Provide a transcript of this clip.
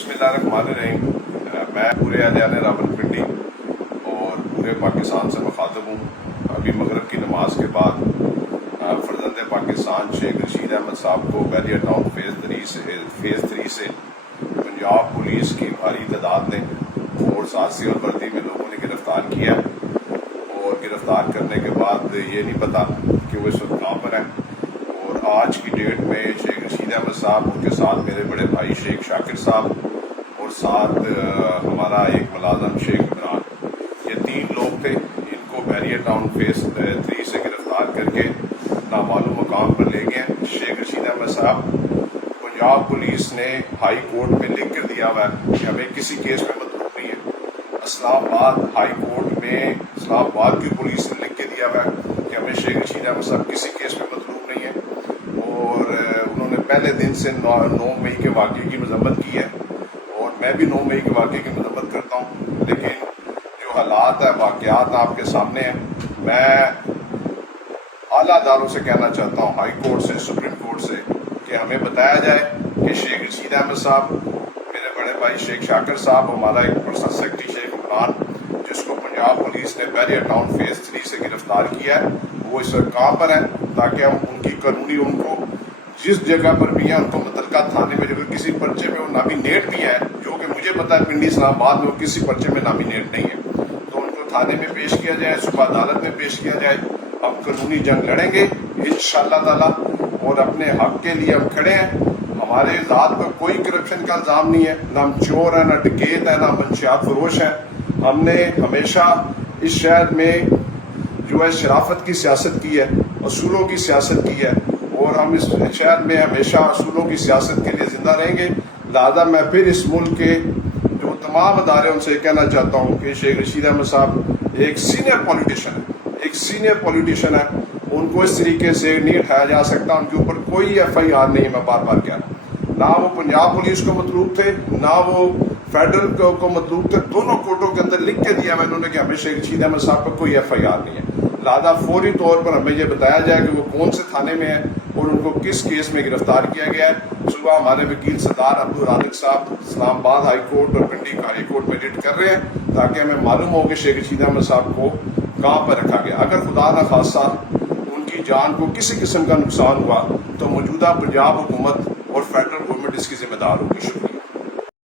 बिस्मिल्लाहिर्रहमानिर्रहीम। मैं पूरे अहले रावलपिंडी और पूरे पाकिस्तान से मुखातब हूँ। अभी मगरब की नमाज के बाद फर्जंद पाकिस्तान शेख रशीद अहमद साहब को बैरियर टाउन फेज़ 3 से पंजाब पुलिस की भारी तादाद ने और साथी और वर्दी में लोगों ने गिरफ्तार किया और गिरफ्तार करने के बाद ये नहीं पता कि वो इस वक्त कहाँ पर है। और आज की डेट में शेख रशीद अहमद साहब, उनके साथ मेरे बड़े भाई शेख शाकिर साहब और साथ हमारा एक मुलाजम शेख इमरान, ये 3 लोग थे। इनको बैरियर टाउन फेज़ 3 से गिरफ्तार करके नामालूम मुकाम पर ले गए। शेख रशीद अहमद साहब, पंजाब पुलिस ने हाई कोर्ट में लिख कर दिया हुआ है कि हमें किसी केस में मतलूब नहीं है। इस्लामाबाद हाई कोर्ट में इस्लामाबाद की पुलिस ने लिख के दिया हुआ है कि हमें शेख रशीद अहमद साहब किसी केस में मतलूब नहीं है। और उन्होंने पहले दिन से 9 मई के वाक़े की मजम्मत की है और मैं भी 9 मई के वाक़े की मजम्मत करता हूँ। लेकिन जो हालात है, वाक़यात आपके सामने हैं। मैं आला अदारों से कहना चाहता हूँ, हाई कोर्ट से, सुप्रीम कोर्ट से, कि हमें बताया जाए कि शेख रशीद अहमद साहब, मेरे बड़े भाई शेख शाकिर साहब, हमारा एक पर्सनल सेक्रेटरी शेख इमरान, जिसको पंजाब पुलिस ने बैरियर टाउन फेज़ 3 से गिरफ्तार किया है, वो इस वक्त कहाँ पर है, ताकि हम उनकी कानूनी, उनको जिस जगह पर भी है, उनको मुतलका थाने में, जो किसी पर्चे में वो नामिनेट भी है, जो कि मुझे पता है पिंडी इस्लामाबाद में वो किसी पर्चे में नामिनेट नहीं है, तो उनको थाने में पेश किया जाए, सुबह अदालत में पेश किया जाए। हम कानूनी जंग लड़ेंगे इंशाअल्लाह ताला और अपने हक के लिए हम खड़े हैं। हमारे ज़ात पर कोई करप्शन का इल्ज़ाम नहीं है, ना हम चोर हैं, ना डकैत है, ना मंशियात फरोश हैं। हमने हमेशा इस शहर में जो है शराफत की सियासत की है, असूलों की सियासत की है और हम इस शहर में हमेशा असूलों की सियासत के लिए ज़िंदा रहेंगे। लिहाजा मैं फिर इस मुल्क के जो तमाम अदारे, उनसे कहना चाहता हूँ कि शेख रशीद अहमद साहब एक सीनियर पॉलिटिशियन है, उनको इस तरीके से नहीं उठाया जा सकता। उनके ऊपर कोई FIR नहीं है। मैं बार बार कह रहा हूँ, ना वो पंजाब पुलिस को मतलूब थे, ना वो फेडरल को मतलूब थे। दोनों कोर्टों के अंदर लिख के दिया मैंने कि हमें शेख रशीद अहमद साहब पर कोई FIR नहीं है। लिहाजा फौरी तौर पर हमें यह बताया जाए कि वो कौन से थाने में है और उनको किस केस में गिरफ्तार किया गया है। सुबह हमारे वकील सरदार अब्दुल राज़िक साहब इस्लामाबाद हाई कोर्ट और पिंडी हाई कोर्ट में रिट कर रहे हैं, ताकि हमें मालूम हो कि शेख रशीद अहमद साहब को कहाँ पर रखा गया। अगर खुदा न खास्ता उनकी जान को किसी किस्म का नुकसान हुआ तो मौजूदा पंजाब हुकूमत और फेडरल गवर्नमेंट इसकी जिम्मेदार होगी। शुक्रिया।